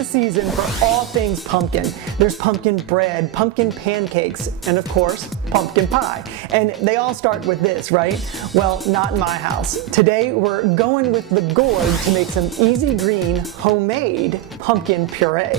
the season for all things pumpkin. There's pumpkin bread, pumpkin pancakes, and of course, pumpkin pie. And they all start with this, right? Well, not in my house. Today, we're going with the gourd to make some easy green, homemade pumpkin puree.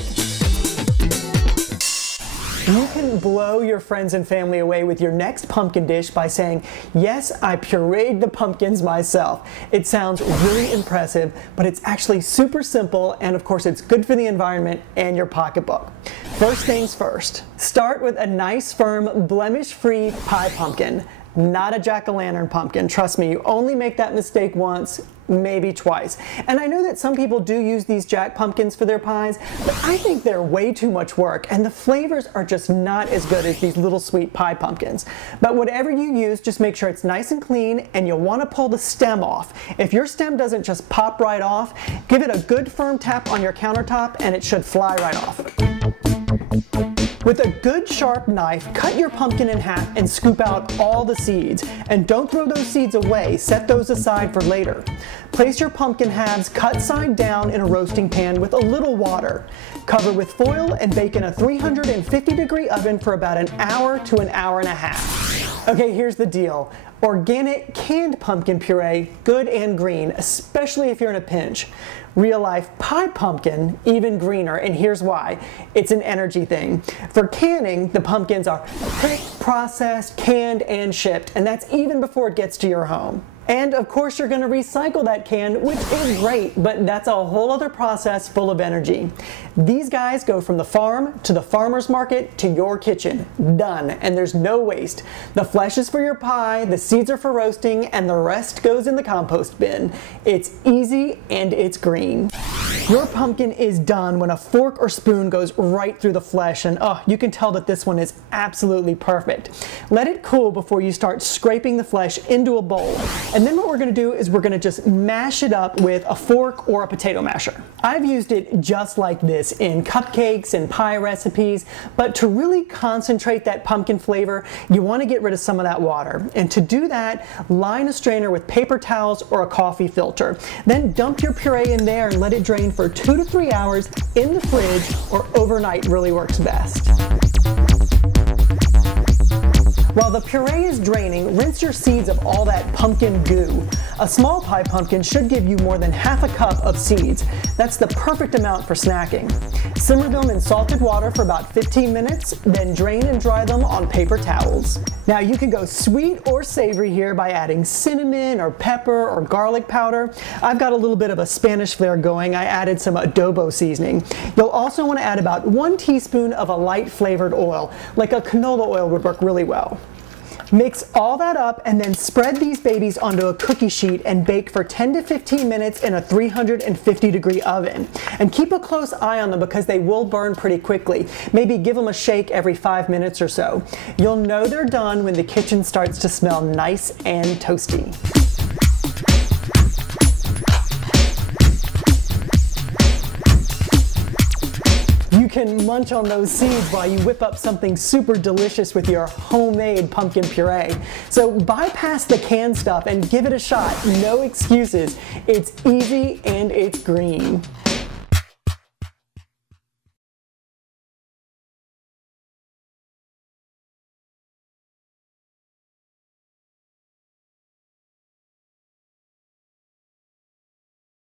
You can blow your friends and family away with your next pumpkin dish by saying, yes, I pureed the pumpkins myself. It sounds really impressive, but it's actually super simple, and of course it's good for the environment and your pocketbook. First things first, start with a nice, firm, blemish-free pie pumpkin. Not a jack-o'-lantern pumpkin. Trust me, you only make that mistake once, maybe twice. And I know that some people do use these jack pumpkins for their pies, but I think they're way too much work, and the flavors are just not as good as these little sweet pie pumpkins. But whatever you use, just make sure it's nice and clean, and you'll want to pull the stem off. If your stem doesn't just pop right off, give it a good firm tap on your countertop, and it should fly right off. With a good sharp knife, cut your pumpkin in half and scoop out all the seeds. And don't throw those seeds away, set those aside for later. Place your pumpkin halves cut side down in a roasting pan with a little water. Cover with foil and bake in a 350-degree oven for about an hour to an hour and a half. Okay, here's the deal. Organic canned pumpkin puree, good and green, especially if you're in a pinch. Real life pie pumpkin, even greener, and here's why. It's an energy thing. For canning, the pumpkins are picked, processed, canned, and shipped, and that's even before it gets to your home. And of course you're going to recycle that can, which is great, but that's a whole other process full of energy. These guys go from the farm to the farmer's market to your kitchen. Done. And there's no waste. The flesh is for your pie, the seeds are for roasting, and the rest goes in the compost bin. It's easy and it's green. Your pumpkin is done when a fork or spoon goes right through the flesh, and oh, you can tell that this one is absolutely perfect. Let it cool before you start scraping the flesh into a bowl. And then what we're going to do is we're going to just mash it up with a fork or a potato masher. I've used it just like this in cupcakes and pie recipes, but to really concentrate that pumpkin flavor, you want to get rid of some of that water. And to do that, line a strainer with paper towels or a coffee filter. Then dump your puree in there and let it drain for 2 to 3 hours in the fridge, or overnight really works best. While the puree is draining, rinse your seeds of all that pumpkin goo. A small pie pumpkin should give you more than half a cup of seeds. That's the perfect amount for snacking. Simmer them in salted water for about 15 minutes, then drain and dry them on paper towels. Now you can go sweet or savory here by adding cinnamon or pepper or garlic powder. I've got a little bit of a Spanish flair going. I added some adobo seasoning. You'll also want to add about 1 teaspoon of a light flavored oil, like a canola oil would work really well. Mix all that up and then spread these babies onto a cookie sheet and bake for 10 to 15 minutes in a 350-degree oven. And keep a close eye on them because they will burn pretty quickly. Maybe give them a shake every 5 minutes or so. You'll know they're done when the kitchen starts to smell nice and toasty. You can munch on those seeds while you whip up something super delicious with your homemade pumpkin puree. So bypass the canned stuff and give it a shot. No excuses. It's easy and it's green.